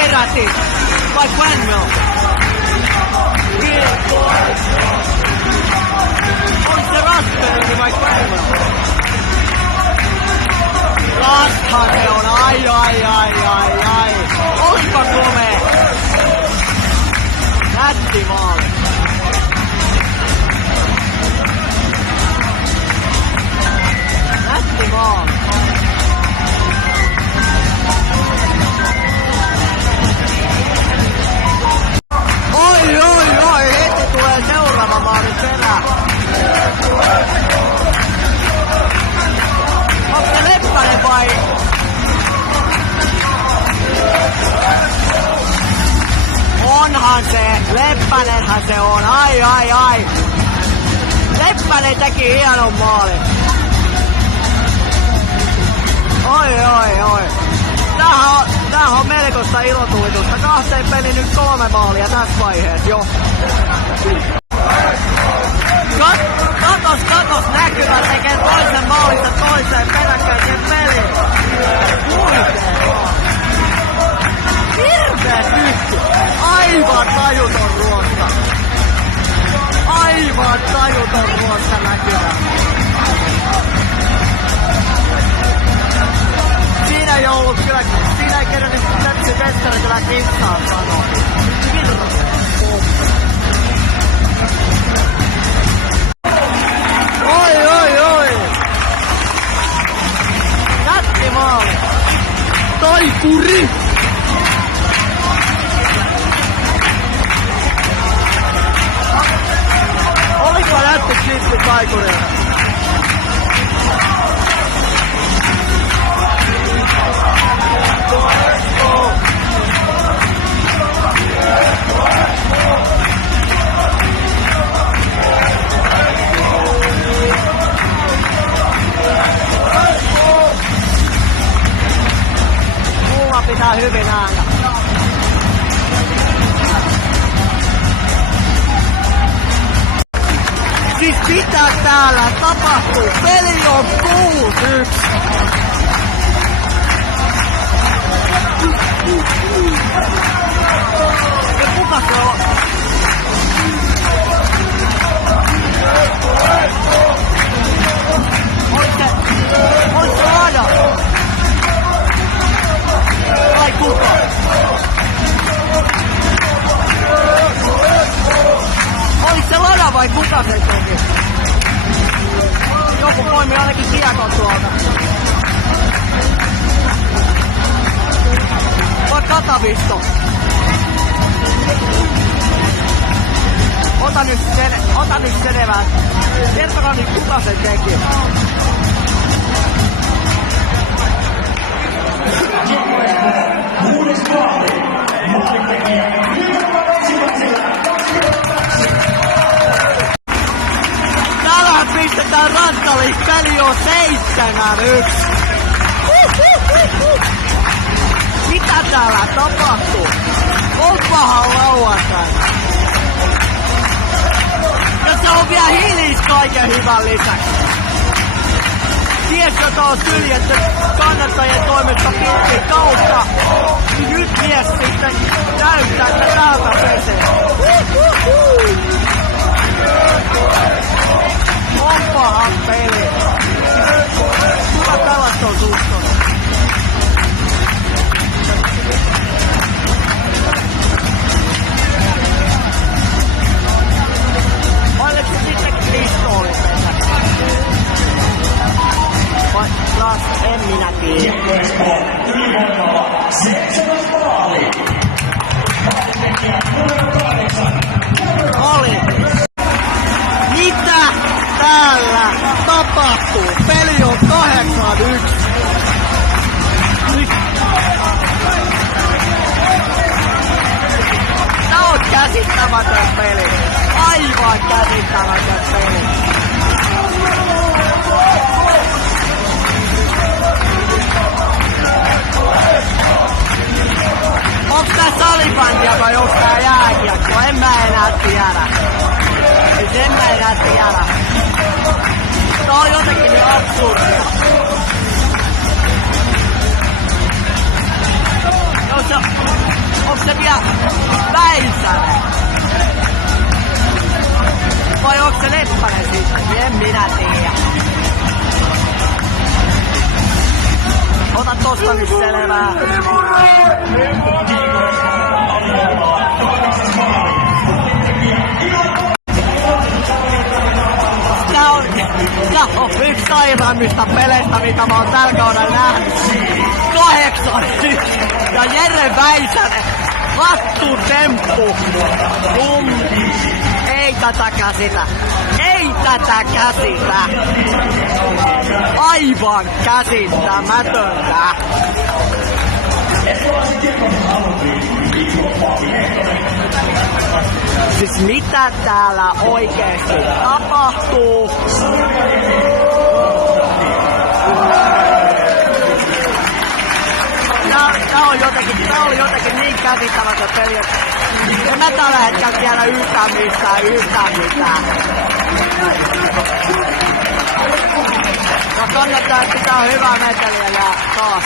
Peräti. Vai Granville? On se Raspberry vai Granville? Rasthan se on, ai. Olipa komea. Nätti maali. Nätti maali. Oi, heti tulee seuraava maali perään. Onko se Leppänen vai? Onhan se, Leppänenhän se on, ai. Leppänen teki hienon maalin. Oi. Tämähän on melkoista ilotulitusta. 2 peliin nyt 3 maalia tässä vaiheessa jo. Katos näkyvä tekee toisen maalista toiseen peräkkäiseen peliin. Hirveä tyhty. Aivan tajuton ruosta näkyvä. Siinä ei ollut kyllä, siinä ei kerännyt Sepsi Vestari kyllä kissaan sanoa. Oi. Nätti maali. Taikuri. Oliko nätti chippi taikurilla? Mulla pitää hyvin ääntä. Siis mitä täällä tapahtuu? Peli on 6-1. Ja kuka se on? Olis se Lada? Vai kuka? Olis se Lada vai kuka se teki? Joku poimi ainakin kiekon tuolta. Vai Katavisto? Ota nyt selvää. Kertokaa nyt kuka sen teki. Täällähän pistetään Ranskaliin. Peli on 7-1. Mitä täällä tapahtuu? Onpahan lauantaina. Ja se on vielä hilis kaiken hyvän lisäksi. Mies, jota on syljetty kannattajien toimesta pitkin kautta, niin nyt mies sitten näyttää, että täältä pesee. Onpahan peli. Kuka tällaista on suhtunut? Oliko se sitten pistooli tässä? Vai taas en minä tiedä. Oli. Mitä täällä tapahtuu? Peli on 8-1. Tää on käsittämätön peli. Aivan käsittämätön peli. Onks tää salibändiä vai onks tää jääkiekko? En mä enää tiedä. En mä enää tiedä. Tää on jotenkin niin absurdia. No se... ottanut selvää. Tää on yksi sairaimmista peleistä, mitä mä oon tällä kaudella nähnyt. 8-1 ja Jere Väisänen hattutemppu. Ei tätä käsitä. Ei tätä käsitä. Aivan käsittämätöntä. Siis mitä täällä oikeesti tapahtuu? Tää on jotenkin niin käsittämätön peli, että en mä tällä hetkellä tiedä yhtään mitään. No kannattaa pitää hyvää meteliä ja taas.